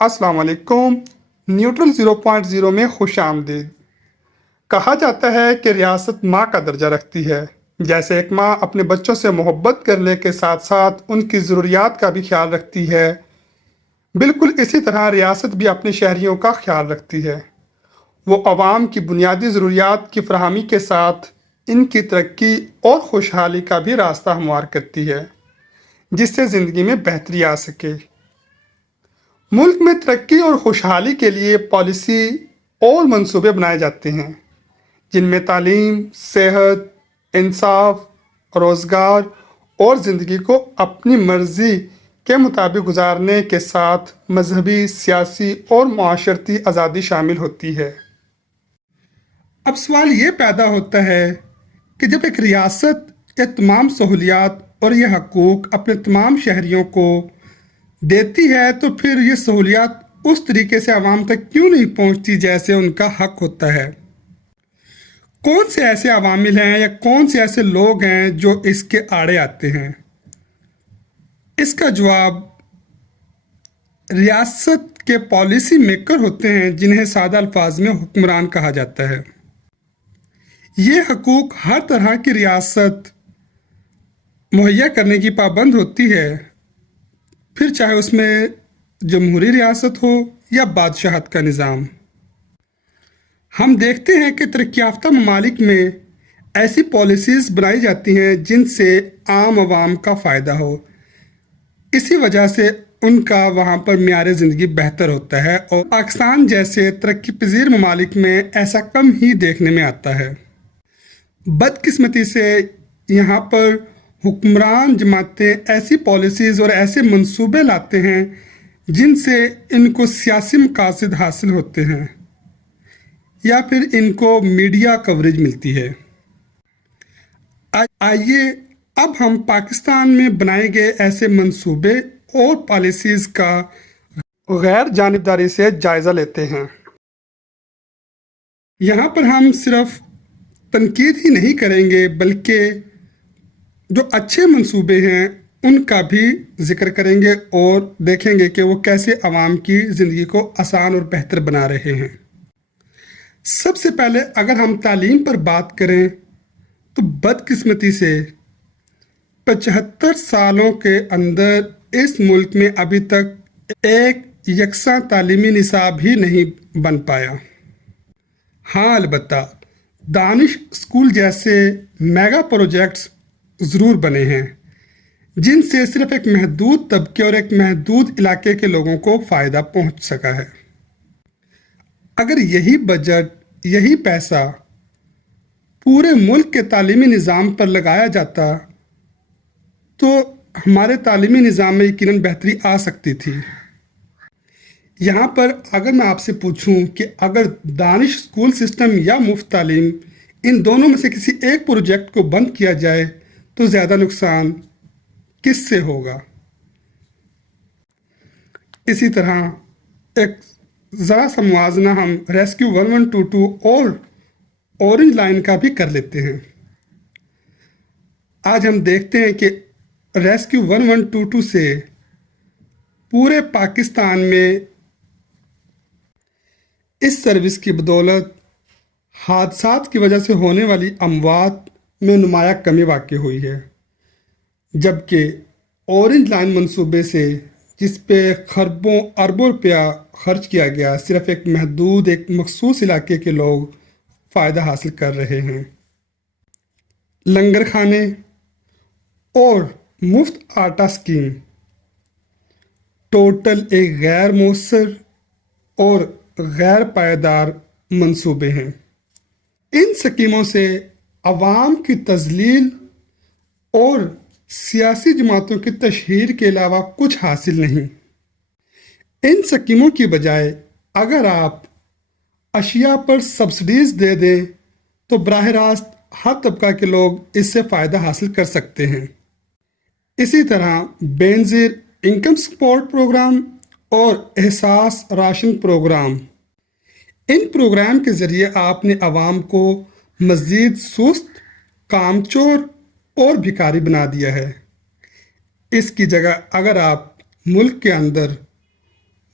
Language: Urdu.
السلام علیکم۔ نیوٹرل 0.0 میں خوش آمدید۔ کہا جاتا ہے کہ ریاست ماں کا درجہ رکھتی ہے۔ جیسے ایک ماں اپنے بچوں سے محبت کرنے کے ساتھ ساتھ ان کی ضروریات کا بھی خیال رکھتی ہے، بالکل اسی طرح ریاست بھی اپنے شہریوں کا خیال رکھتی ہے۔ وہ عوام کی بنیادی ضروریات کی فراہمی کے ساتھ ان کی ترقی اور خوشحالی کا بھی راستہ ہموار کرتی ہے، جس سے زندگی میں بہتری آ سکے۔ ملک میں ترقی اور خوشحالی کے لیے پالیسی اور منصوبے بنائے جاتے ہیں، جن میں تعلیم، صحت، انصاف، روزگار اور زندگی کو اپنی مرضی کے مطابق گزارنے کے ساتھ مذہبی، سیاسی اور معاشرتی آزادی شامل ہوتی ہے۔ اب سوال یہ پیدا ہوتا ہے کہ جب ایک ریاست یہ تمام سہولیات اور یہ حقوق اپنے تمام شہریوں کو دیتی ہے تو پھر یہ سہولیات اس طریقے سے عوام تک کیوں نہیں پہنچتی جیسے ان کا حق ہوتا ہے؟ کون سے ایسے عوامل ہیں یا کون سے ایسے لوگ ہیں جو اس کے آڑے آتے ہیں؟ اس کا جواب ریاست کے پالیسی میکر ہوتے ہیں، جنہیں سادہ الفاظ میں حکمران کہا جاتا ہے۔ یہ حقوق ہر طرح کی ریاست مہیا کرنے کی پابند ہوتی ہے، پھر چاہے اس میں جمہوری ریاست ہو یا بادشاہت کا نظام۔ ہم دیکھتے ہیں کہ ترقی یافتہ ممالک میں ایسی پالیسیز بنائی جاتی ہیں جن سے عام عوام کا فائدہ ہو، اسی وجہ سے ان کا وہاں پر معیار زندگی بہتر ہوتا ہے، اور پاکستان جیسے ترقی پذیر ممالک میں ایسا کم ہی دیکھنے میں آتا ہے۔ بدقسمتی سے یہاں پر حکمران جماعتیں ایسی پالیسیز اور ایسے منصوبے لاتے ہیں جن سے ان کو سیاسی مقاصد حاصل ہوتے ہیں یا پھر ان کو میڈیا کوریج ملتی ہے۔ آئیے اب ہم پاکستان میں بنائے گئے ایسے منصوبے اور پالیسیز کا غیر جانبداری سے جائزہ لیتے ہیں۔ یہاں پر ہم صرف تنقید ہی نہیں کریں گے بلکہ جو اچھے منصوبے ہیں ان کا بھی ذکر کریں گے اور دیکھیں گے کہ وہ کیسے عوام کی زندگی کو آسان اور بہتر بنا رہے ہیں۔ سب سے پہلے اگر ہم تعلیم پر بات کریں تو بدقسمتی سے 75 سالوں کے اندر اس ملک میں ابھی تک ایک یکساں تعلیمی نصاب ہی نہیں بن پایا۔ ہاں، البتہ دانش اسکول جیسے میگا پروجیکٹس ضرور بنے ہیں جن سے صرف ایک محدود طبقے اور ایک محدود علاقے کے لوگوں کو فائدہ پہنچ سکا ہے۔ اگر یہی بجٹ، یہی پیسہ پورے ملک کے تعلیمی نظام پر لگایا جاتا تو ہمارے تعلیمی نظام میں یقیناً بہتری آ سکتی تھی۔ یہاں پر اگر میں آپ سے پوچھوں کہ اگر دانش اسکول سسٹم یا مفت تعلیم، ان دونوں میں سے کسی ایک پروجیکٹ کو بند کیا جائے تو زیادہ نقصان کس سے ہوگا؟ اسی طرح ایک ذرا سا موازنہ ہم ریسکیو 1122 اور اورنج لائن کا بھی کر لیتے ہیں۔ آج ہم دیکھتے ہیں کہ ریسکیو 1122 سے پورے پاکستان میں اس سروس کی بدولت حادثات کی وجہ سے ہونے والی اموات میں نمایاں کمی واقع ہوئی ہے، جبکہ اورنج لائن منصوبے سے جس پہ خربوں اربوں روپیہ خرچ کیا گیا، صرف ایک محدود ایک مخصوص علاقے کے لوگ فائدہ حاصل کر رہے ہیں۔ لنگر خانے اور مفت آٹا اسکیم ٹوٹل ایک غیر مؤثر اور غیر پائیدار منصوبے ہیں۔ ان سکیموں سے عوام کی تذلیل اور سیاسی جماعتوں کی تشہیر کے علاوہ کچھ حاصل نہیں۔ ان سکیموں کی بجائے اگر آپ اشیاء پر سبسڈیز دے دیں تو براہ راست ہر طبقہ کے لوگ اس سے فائدہ حاصل کر سکتے ہیں۔ اسی طرح بینظیر انکم سپورٹ پروگرام اور احساس راشن پروگرام، ان پروگرام کے ذریعے آپ نے عوام کو مزید سست، کامچور اور بھکاری بنا دیا ہے۔ اس کی جگہ اگر آپ ملک کے اندر